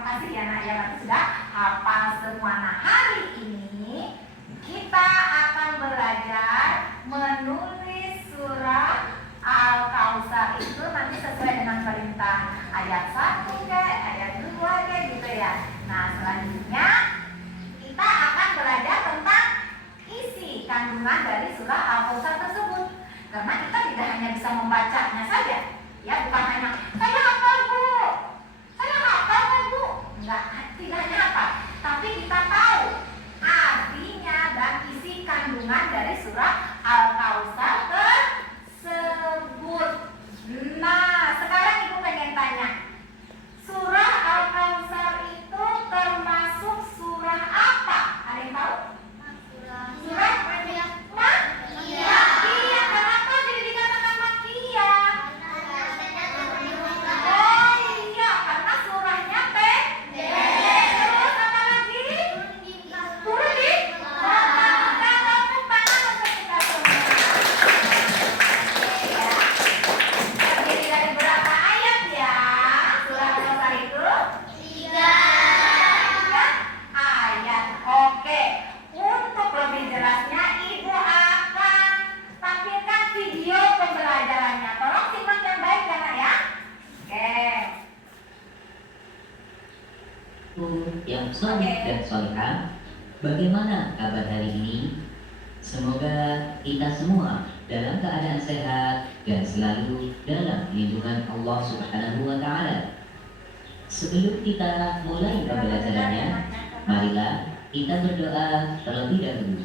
Terima kasih ya nak ya, nanti sudah hafal semua. Nah hari ini kita akan belajar menulis surah Al-Kautsar itu nanti sesuai dengan perintah ayat 1 ke ayat 2 ke gitu ya. Nah selanjutnya kita akan belajar tentang isi kandungan dari surah Al-Kautsar tersebut. Karena kita tidak hanya bisa membacanya saja, ya bukan hanya saya hafal bu, saya hafal bu, enggak, tidak hanya hafal, tapi kita tahu artinya dan isi kandungan dari surah Al-Kautsar tersebut. Nah sekarang ibu pengen tanya, surah Al-Kautsar itu termasuk surah apa? Ada yang tahu? Surah Makkiyah. Iya, kenapa jadi dikatakan Makkiyah? Oh iya, karena surahnya pendek. Terus apa lagi? Turun di Mekah. Tepuk tangan untuk kita semua. Oke ya. Terdiri dari berapa ayat ya? Surah Al-Kautsar itu? 3 ayat. Oke. Untuk lebih jelasnya ibu akan tampilkan video pembelajarannya. Tolong simak yang baik ya nak ya. Oke. Yang soleh dan solehah, bagaimana kabar hari ini? Semoga kita semua dalam keadaan sehat dan selalu dalam lindungan Allah Subhanahu wa Ta'ala. Sebelum kita mulai pembelajarannya, marilah kita berdoa terlebih dahulu.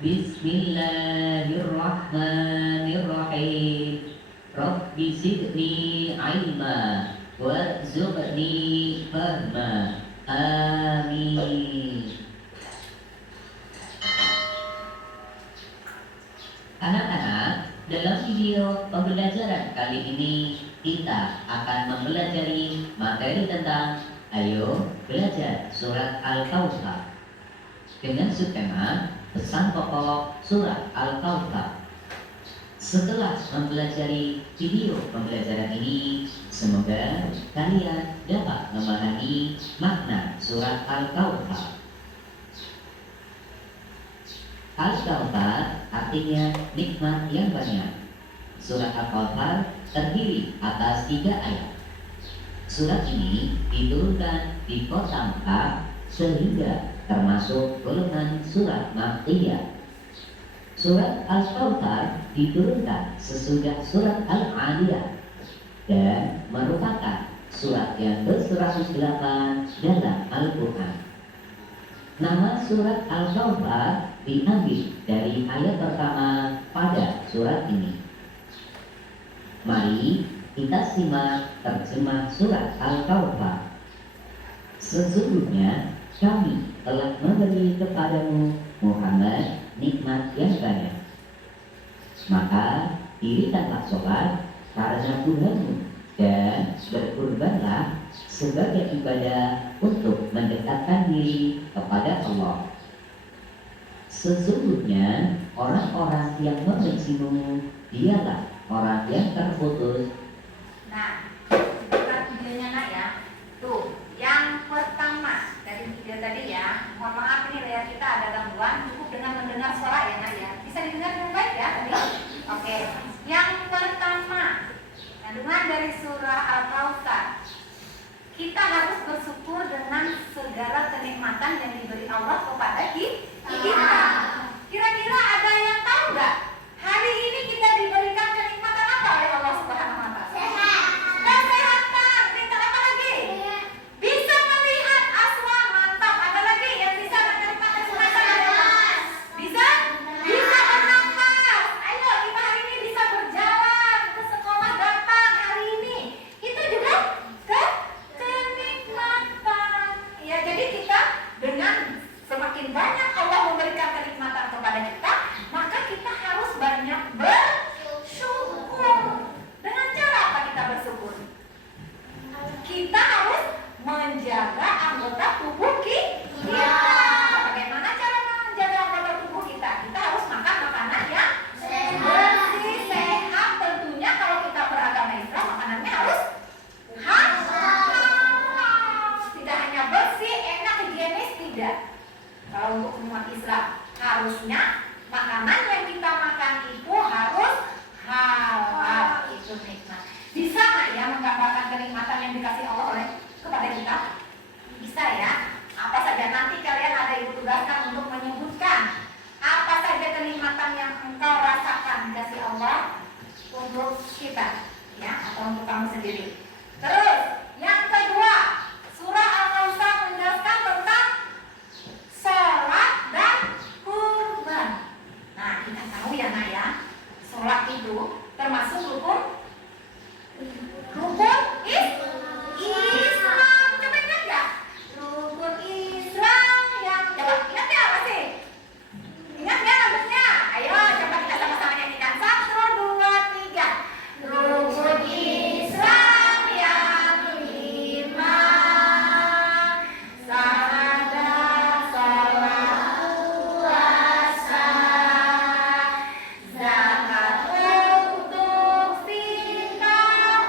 Bismillahirrahmanirrahim. Rabbi zidni ilma warzuqni fahma. Amin. Anak-anak, dalam video pembelajaran kali ini kita akan mempelajari materi tentang ayo belajar surat Al-Kautsar dengan subtema pesan pokok surat Al-Kautsar. Setelah mempelajari video pembelajaran ini, semoga kalian dapat memahami makna surat Al-Kautsar. Al-Kautsar artinya nikmat yang banyak. Surat Al-Kautsar terdiri atas 3 ayat. Surat ini diturunkan di kota Mekah sehingga termasuk golongan surat Makkiyah. Surat Al-Kautsar diturunkan sesudah surat Al-Aliyah dan merupakan surat yang ke-108 dalam Al-Quran. Nama surat Al-Kautsar diambil dari ayat pertama pada surat ini. Mari kita simak terjemah surat Al-Kautsar. Sesungguhnya kami telah memberi kepadamu Muhammad nikmat yang banyak. Maka dirikanlah sholat karena Tuhanmu dan berkurbanlah sebagai ibadah untuk mendekatkan diri kepada Allah. Sesungguhnya orang-orang yang membencimu dialah orang yang terputus. Nah, buka videonya nak ya. Tuh, yang pertama dari video tadi ya. Mohon maaf ini layar kita ada gangguan. Cukup dengan mendengar suara ya nak ya. Bisa didengar dengan baik ya tadi? Oke. Yang pertama, kandungan dari surah Al-Kautsar. Kita harus bersyukur dengan segala kenikmatan yang diberi Allah kepada kita. Kira-kira ada yang tahu nggak? Hari ini kita diberikan kenikmatan apa oleh Allah Subhanahu wa Ta'ala? Kesehatan. Kita apa lagi? Bisa melihat aswa, mantap. Ada lagi yang bisa menerima kesehatan dari Allah? Bisa bernafas. Ayo kita hari ini bisa berjalan ke sekolah, datang hari ini. Itu juga kenikmatan. Ya jadi kita dengan semakin banyak Allah memberikan kenikmatan tidak? Kalau untuk umat Islam harusnya makanan yang kita makan itu harus halal, itu nikmat. Bisa nggak ya menggambarkan kenikmatan yang dikasih Allah oleh kepada kita? Bisa ya. Apa saja nanti kalian ada ibu tugaskan untuk menyebutkan apa saja kenikmatan yang engkau rasakan dikasih Allah untuk kita, ya, atau untuk kamu sendiri. Terus yang kedua, surah Al-Kautsar menjelaskan tentang sholat dan kurban. Nah, kita tahu ya Nak ya, sholat itu termasuk rukun Islam. Coba ingat ya, rukun Islam yang coba ingat ya apa sih? Ingat ya lagunya? Ayo coba kita sama-sama nyanyikan 1, 2, 3. Rukun Islam yang 5, syahadat, sholat, puasa, zakat untuk fitrah,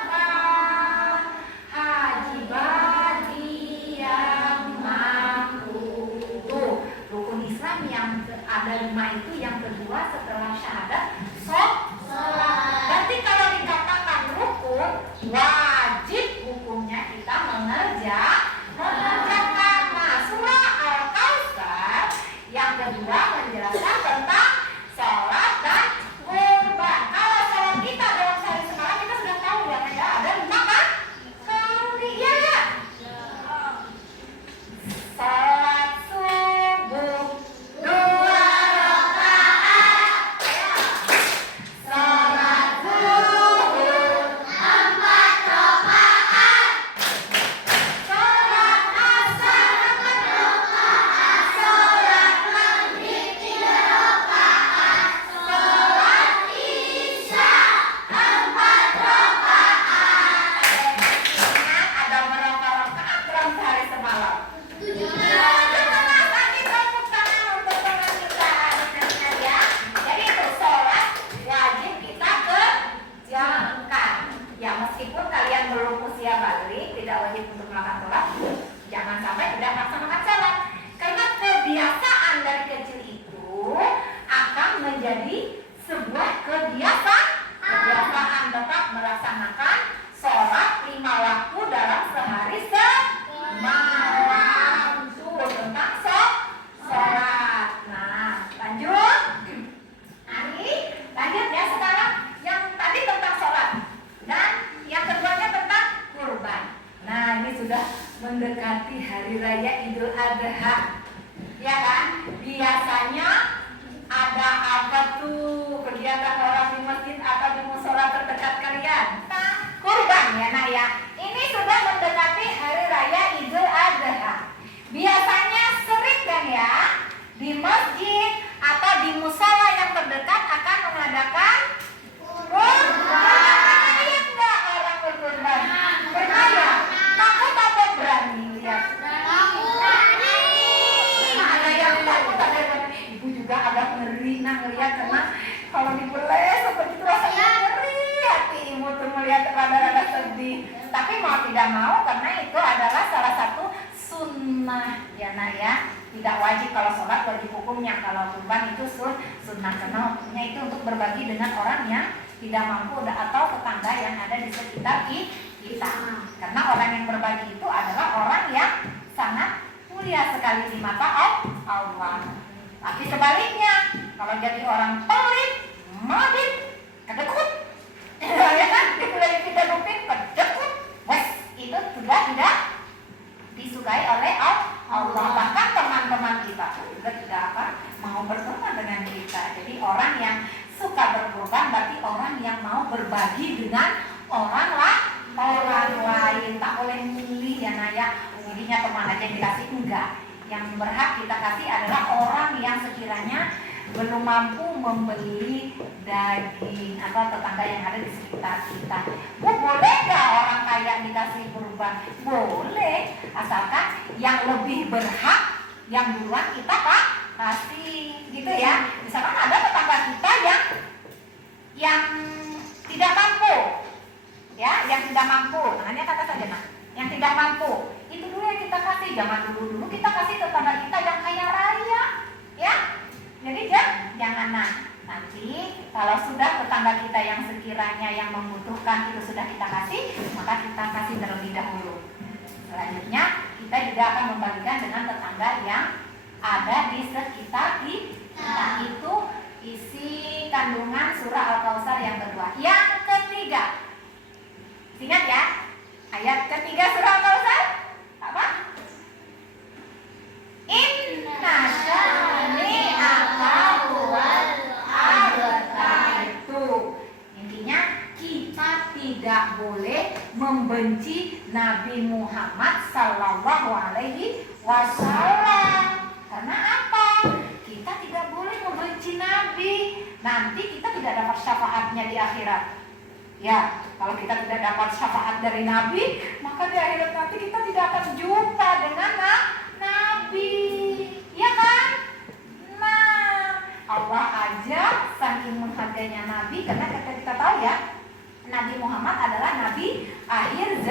haji bagi yang mampu. Tuh, rukun Islam yang ada 5 itu yang kedua setelah syahadat sholat. Berarti kalau dikatakan rukun, wajib hukumnya kita mengerjakan. Nah, surah Al-Kautsar yang kedua menjelaskan tentang sholat dan kurban. Kalau sholat kita dalam sehari semalam kita sudah tahu ya, ada 5 kan? Kali ya ya. Sholat subuh 2 rakaat. Sholat zuhur 4 rakaat. Sholat asar 4 rakaat. Sholat maghrib 3 rakaat. Sholat isya 4 rakaat. Ingat ada berapa rakaat dalam sehari semalam? 7. Jangan lagi tepuk tangan untuk teman kita. Ingat ya. Jadi itu sholat wajib kita kerjakan. Ya meskipun kalian belum usia balik, tidak wajib untuk melakukan sholat. Jangan sampai tidak melaksanakan sholat. Karena kebiasaan dari kecil itu akan menjadi sebuah kebiasaan tetap melaksanakan sholat 5 waktu dalam sehari semalam. Tuh tentang sholat. Nah, lanjut. Lanjut ya sekarang yang tadi tentang sholat dan yang keduanya tentang kurban. Nah, ini sudah mendekati hari raya Idul Adha, ya kan? Biasanya ada apa tuh kegiatan orang di masjid atau di musola terdekat kalian? Kurban ya Nak ya. Ini sudah mendekati hari raya Idul Adha. Biasanya sering kan ya di masjid atau di musola yang terdekat akan mengadakan kurban. Lihat nggak orang berkurban? Pernah ya? Takut atau berani lihat? Ada yang takut, ada yang berani. Ibu juga agak ngeri ngelihat karena kalau dibelai seperti itu rasanya ngeri. Hati ibu tuh melihat rada-rada sedih. Tapi mau tidak mau karena itu adalah salah satu sunnah ya Nak ya. Tidak wajib kalau sholat wajib hukumnya, kalau kurban itu sunnah karena hukumnya itu untuk berbagi dengan orang yang tidak mampu atau tetangga yang ada di sekitar kita. Karena orang yang berbagi itu adalah orang yang sangat mulia sekali di mata Allah. Tapi sebaliknya, kalau jadi orang pelit, modif, kedekut, ya kan? Dipulai kita dupin, kedekut, wes itu sudah tidak disukai oleh Allah. Bahkan teman-teman kita juga tidak mau berteman dengan kita. Jadi orang yang suka berkorban berarti orang yang mau berbagi dengan orang lain. Tak boleh milih ya Naya. Milihnya teman aja yang dikasih, enggak. Yang berhak kita kasih adalah orang yang sekiranya belum mampu membeli daging atau tetangga yang ada di sekitar kita. Boleh nggak orang kaya dikasih kurban? Boleh, asalkan yang lebih berhak yang duluan kita kasih, gitu ya. Misalkan ada tetangga kita yang tidak mampu, ya, yang tidak mampu. Tangannya kata saja, nah, yang tidak mampu, itu dulu yang kita kita kasih. Zaman dulu kita kasih tetangga kita yang kaya raya, ya. Jadi jangan nanti kalau sudah tetangga kita yang sekiranya yang membutuhkan itu sudah kita kasih, maka kita kasih terlebih dahulu. Selanjutnya kita juga akan membagikan dengan tetangga yang ada di sekitar kita. Itu isi kandungan surah Al-Kautsar yang kedua. Yang ketiga, ingat ya, ayat ketiga surah Al-Kautsar apa? Inna syani'aka huwal abtar. Itu intinya kita tidak boleh membenci Nabi Muhammad Sallallahu Alaihi Wasallam. Karena apa? Kita tidak boleh membenci Nabi. Nanti kita tidak dapat syafaatnya di akhirat. Ya, kalau kita tidak dapat syafaat dari Nabi, maka di akhirat nanti kita tidak akan jumpa dengan Nabi. Ya kan? Nah, Allah aja saking menghargainya Nabi, karena kita tahu ya, Nabi Muhammad adalah Nabi akhir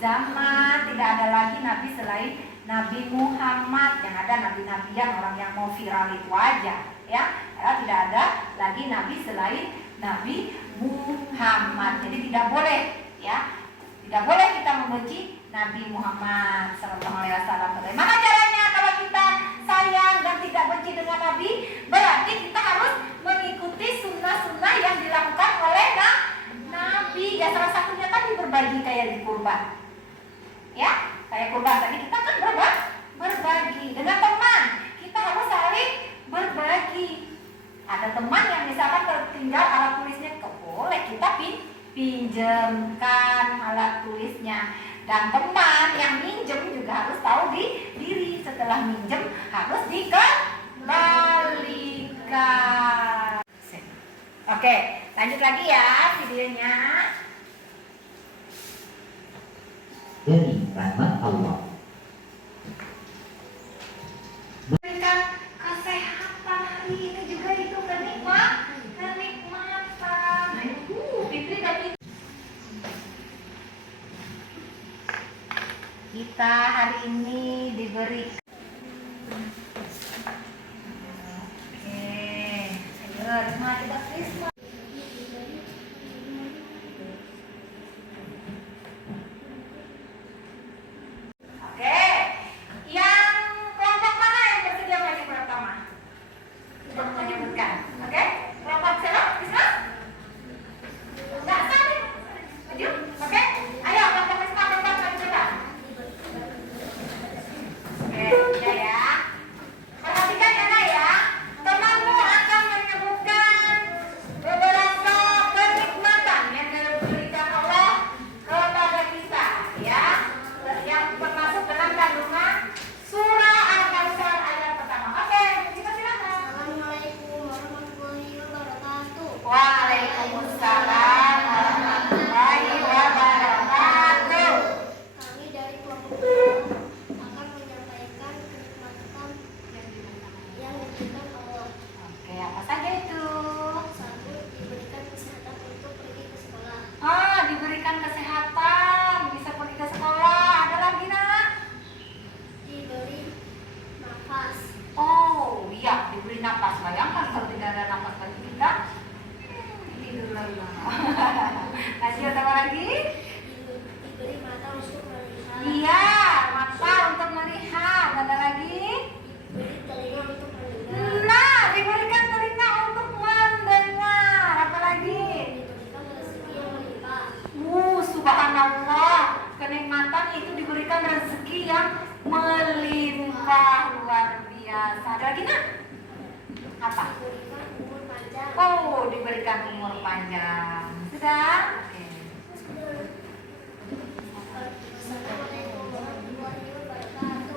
zaman. Tidak ada lagi Nabi selain Nabi Muhammad. Yang ada nabi-nabian, orang yang mau viral itu aja, ya. Tidak ada lagi Nabi selain Nabi Muhammad. Jadi tidak boleh, ya, tidak boleh kita membenci Nabi Muhammad SAW. Bagaimana caranya kalau kita sayang dan tidak benci dengan Nabi? Berarti kita harus mengikuti sunnah-sunnah yang dilakukan oleh Nabi. Ya, salah satunya tadi berbagi kayak di kurban. Ya, kayak kurban tadi kita kan berbagi dengan teman. Kita harus saling berbagi. Ada teman yang misalkan tertinggal alat tulisnya, boleh kita pinjamkan alat tulisnya. Dan teman yang minjem juga harus tahu diri. Setelah minjem harus dikembalikan. Oke, lanjut lagi ya videonya. Dari rahmat Allah. Berikan kesehatan hari ini juga, itu kenikmatan. Fitri tadi kita hari ini diberi. Oke, ayo semangat kita Krisma.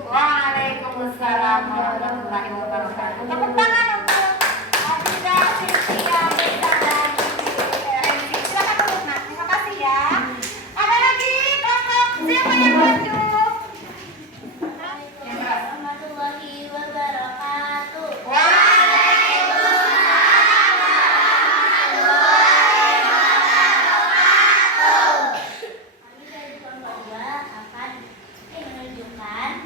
Waalaikumsalam warahmatullahi wabarakatuh. Tepuk tangan untuk Abida, Cynthia, Beda, dan Renzi. Silakan duduk, Nak. Terima kasih ya. Ada lagi kelompok siapa yang maju? Warahmatullahi wabarakatuh. Kami dari kelompok 2 akan menunjukkan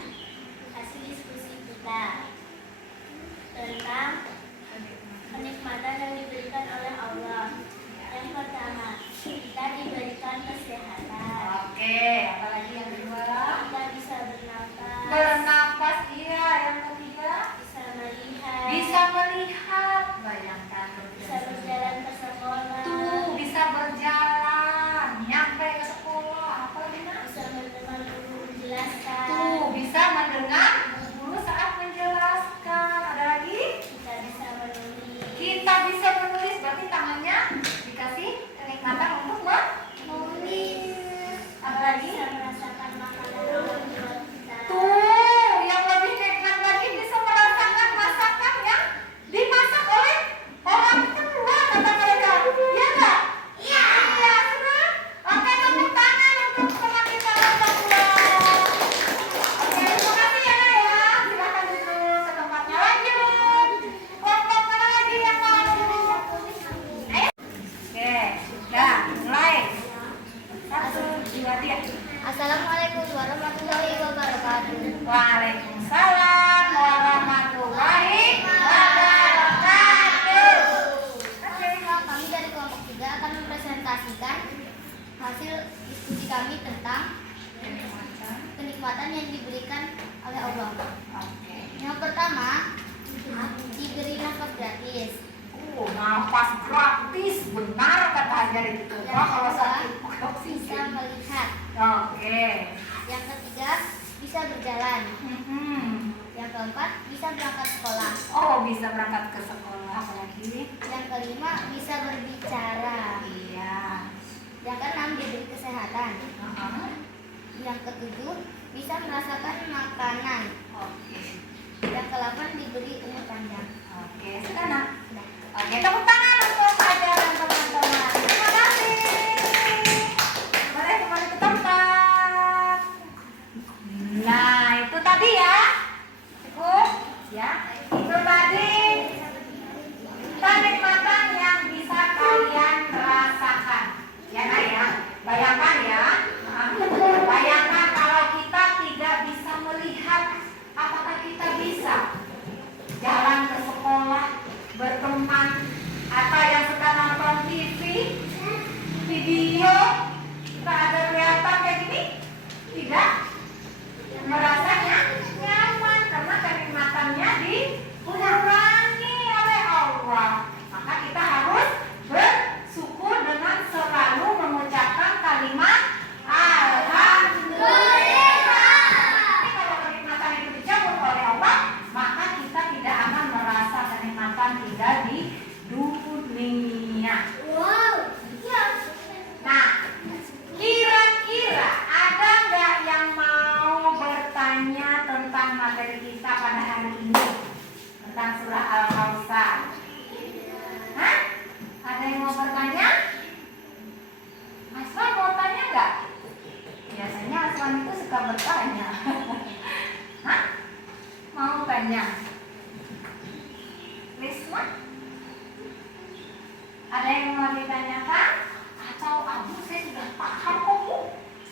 hasil diskusi kami tentang kenikmatan yang diberikan oleh Allah. Oke. Yang pertama, diberi nafas gratis. Nafas gratis, benar kata Hajar itu. Yang Wah, kalau kedua, sakit bisa oksigen. melihat. Oke. Yang ketiga, bisa berjalan. Yang keempat, bisa berangkat sekolah. Oh, bisa berangkat ke sekolah apalagi. Yang kelima, bisa berbicara. Iya. Yang keenam, diberi kesehatan. Uh-huh. Yang ketujuh, bisa merasakan makanan. Oke. Yang kedelapan, diberi umur panjang. Oke, sekarang. Nah, Oke, tepuk tangan untuk Hajar dan teman-teman. Terima kasih. Boleh kembali ke tempat. Nah, itu tadi ya. Cukup ya. Itu tadi kenikmatan yang bisa kalian rasakan. Ya, Nak ya. Bayangkan ya. Bayangkan kalau kita tidak bisa melihat, apakah kita bisa jalan ke sekolah, berteman, atau yang suka nonton TV, video, kita ada kelihatan kayak gini? Tidak. Merasanya nyaman karena kenikmatannya dikurangi oleh Allah. Maka kita harus bersyukur dengan selalu mengucapkan kalimat Alhamdulillah. Tapi kalau kenikmatan itu dicabut oleh Allah, maka kita tidak akan merasa kenikmatan tinggal di dunia. wow. Nah, kira-kira ada nggak yang mau bertanya tentang materi kita pada hari ini? Tentang surah Al-Kautsar. Hah? Ada yang mau bertanya? Aswan mau tanya nggak? Biasanya Aswan itu suka bertanya. Hah? Mau tanya? Lisma? Ada yang mau ditanyakan? Atau abu saya sudah paham kok Bu,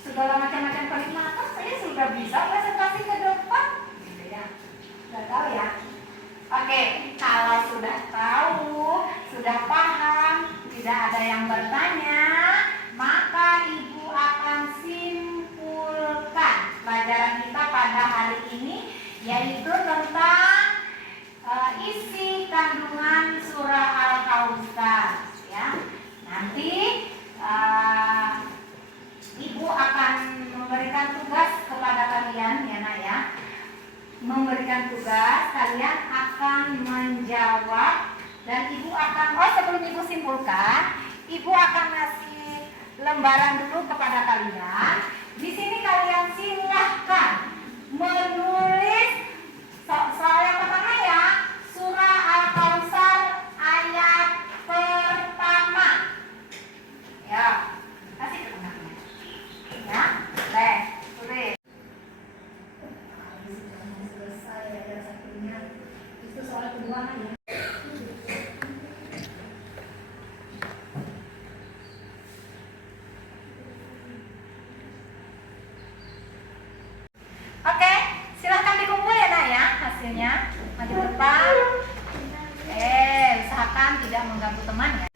segala macam-macam kenikmatan saya sudah bisa presentasi ke depan, gitu ya. Sudah tahu ya? Oke, kalau sudah tahu, sudah paham, tidak ada yang bertanya, maka Ibu akan simpulkan pelajaran kita pada hari ini, yaitu tentang isi kandungan surah Al-Kautsar, ya. Nanti Ibu akan memberikan tugas kepada kalian, ya Nak ya. Memberikan tugas, kalian akan menjawab dan Ibu akan, sebelum Ibu simpulkan, Ibu akan ngasih lembaran dulu kepada kalian. Di sini kalian silahkan menulis soal yang pertama ya, surah Al-Kautsar ayat pertama. Ya, kasih ke tengahnya. Ya, tulis. Selesai ada satunya. Itu soal kedua ya. Oke, silahkan dikumpul ya Nak ya hasilnya. Maju ke depan. Usahakan tidak mengganggu teman ya.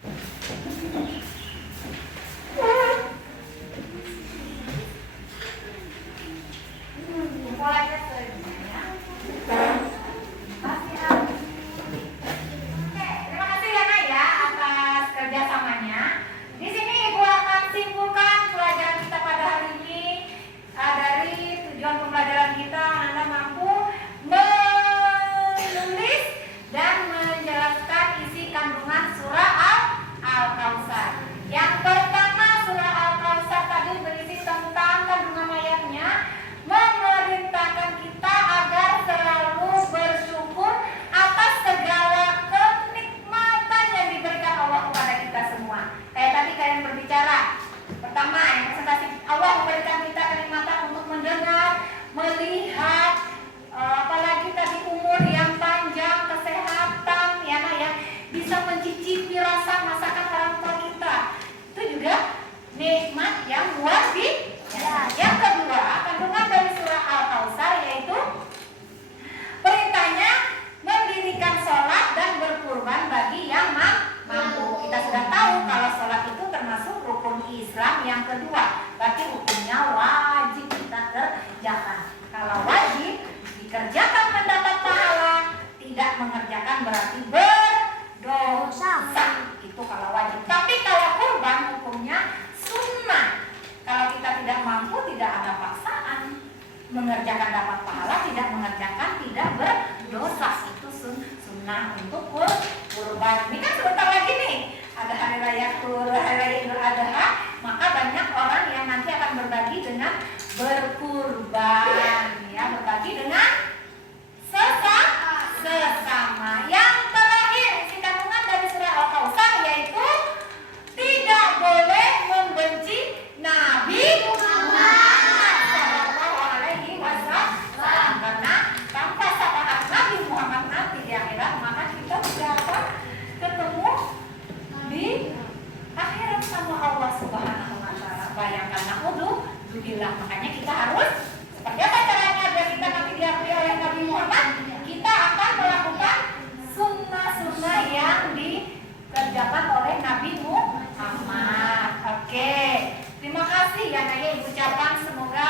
Kumpul aja semuanya. Oke, terima kasih ya Nak ya atas kerjasamanya. Di sini Ibu akan simpulkan pelajaran kita pada hari ini. Dari tujuan pembelajaran kita, Anda mampu menulis dan menjelaskan isi kandungan surah Al berarti berdosa. Itu kalau wajib. Tapi kalau kurban hukumnya sunnah. Kalau kita tidak mampu, tidak ada paksaan. Mengerjakan dapat pahala, tidak mengerjakan tidak berdosa. Itu sunnah untuk kurban. Ini kan sebentar lagi nih, ada hari raya Idul Adha, maka banyak orang yang nanti akan berbagi dengan berkurban, ya, berbagi dengan sesama. Yang terakhir isi kandungan dari surah Al-Kautsar yaitu tidak boleh membenci Nabi Muhammad Sallallahu Alaihi Wasallam, karena tanpa syafaat Nabi Muhammad nanti di akhirat maka kita tidak akan ketemu di akhirat sama Allah Subhanahu Wa Taala. Bayangkan, naudzubillah. Makanya kita harus seperti apa caranya biar kita nanti diakui oleh Nabi Muhammad? Kita akan melakukan sunnah-sunnah yang dikerjakan oleh Nabi Muhammad. Oke, terima kasih ya Naya ucapan. Semoga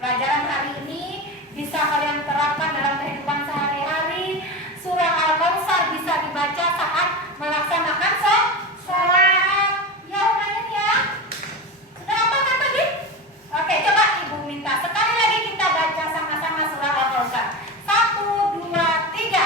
pelajaran hari ini bisa kalian terapkan dalam kehidupan sehari-hari. Surah Al-Kautsar bisa dibaca saat melaksanakan sholat. Ya lumayan ya. Sudah apa kan tadi? Oke, coba Ibu minta sekali lagi kita baca sama-sama surah Al-Kautsar. 1, 2, 3.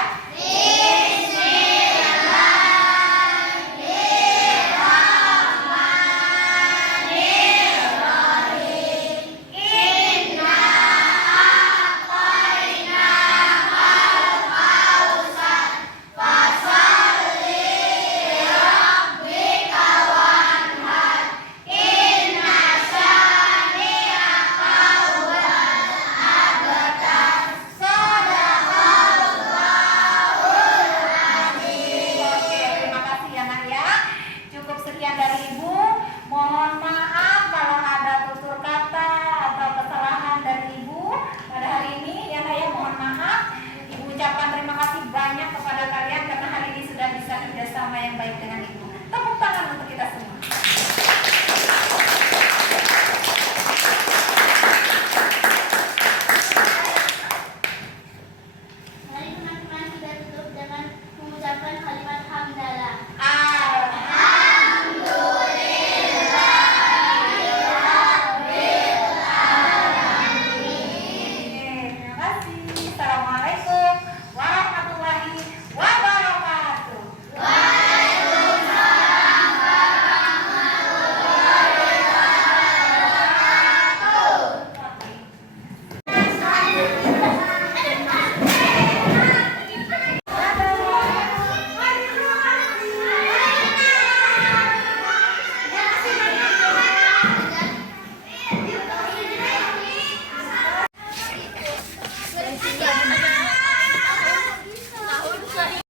Ucapan terima kasih banyak kepada